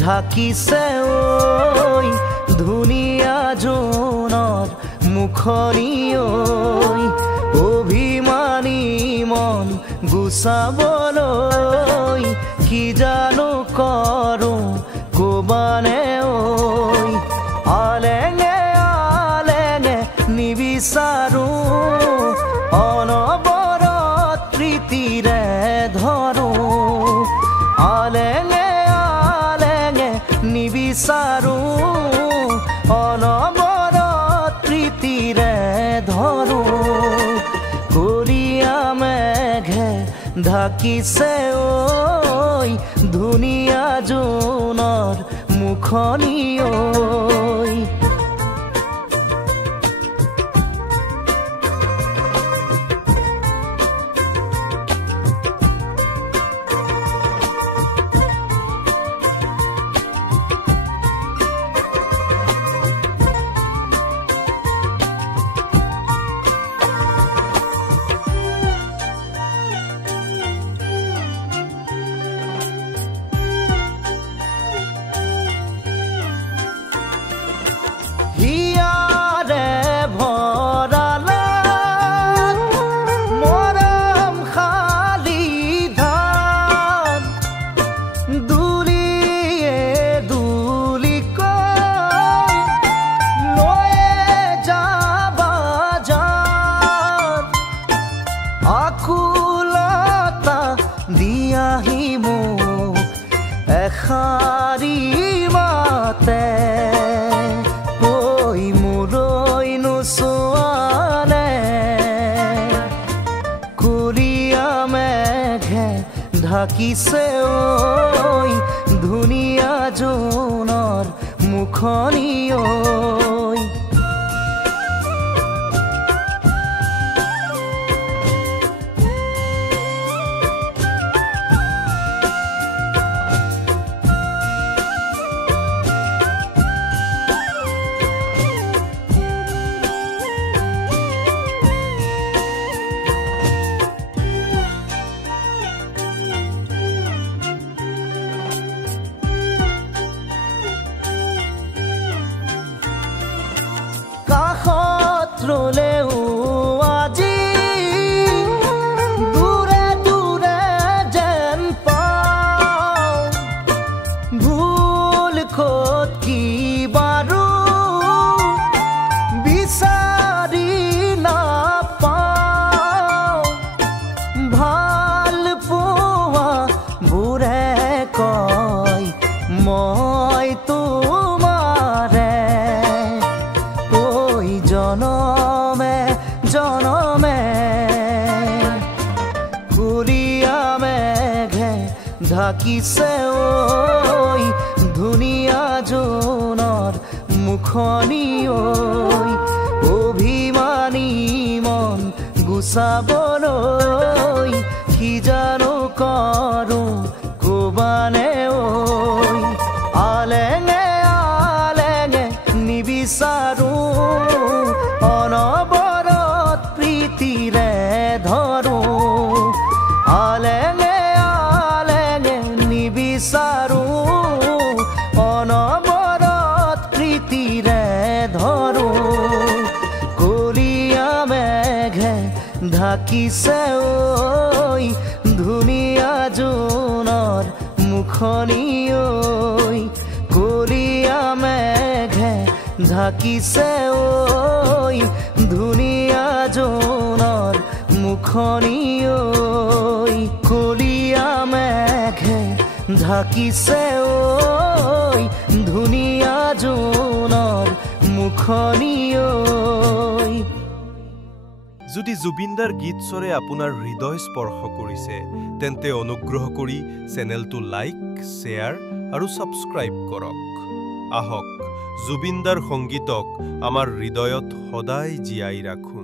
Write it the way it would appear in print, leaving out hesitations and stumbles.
ঢাকিছে ঐ ধুনীয়া জোনৰ মুখনি ঐ অভিমানী মন গুচাবলৈ কি জানো কৰো কবানে ঐ আলেঙে আলেঙে নিবিচাৰো অনবৰত প্ৰীতিৰে ধৰো আলেঙে আলেঙে নিবিচাৰো অনবৰত প্ৰীতিৰে ধৰো কলীয়া মেঘে ঢাকিছে ঐ ধুনীয়া জোনৰ মুখনি ঐ এখাৰি মাতে ঐ মোৰৈ নোচোৱানে কলীয়া মেঘে ঢাকিছে ঐ ধুনীয়া জোনৰ মুখনি ঐ রলেও আজি দূরে দূরে যেন পাও ভুল খোদ কি বারু বিচারি না পাও ভাল পোৱা বুৰে কয় মই তোমাৰে জনমে জনমে কলীয়া মেঘে ঢাকিছে ঐ ধুনীয়া জোনৰ মুখনি ঐ অভিমানী মন গুচাবলৈ কি জানো কৰো কবানে ঐ আলেঙে আলেঙে নিবিচাৰো অনবৰত প্ৰীতিৰে ধৰো আলেঙে আলেঙে নিবিচাৰো অনবৰত প্ৰীতিৰে ধৰো কলীয়া মেঘে ঢাকিছে ঐ ধুনীয়া জোনৰ মুখনি ঐ কলীয়া মেঘে ঢাকিছে ঐ ধুনীয়া জোনৰ মুখনি ঐ কলীয়া মেঘে ঢাকিছে ঐ ধুনীয়া জোনৰ মুখনি ঐ যদি জুবিনদাৰ গীতস্বৰে আপোনাৰ হৃদয় স্পৰ্শ কৰিছে তেন্তে অনুগ্ৰহ কৰি চেনেলটো লাইক শ্বেয়াৰ আৰু সাবস্ক্ৰাইব কৰক আহক জুবিনদাৰ সংগীতক আমাৰ হৃদয়ত সদায় জীয়াই ৰাখোঁ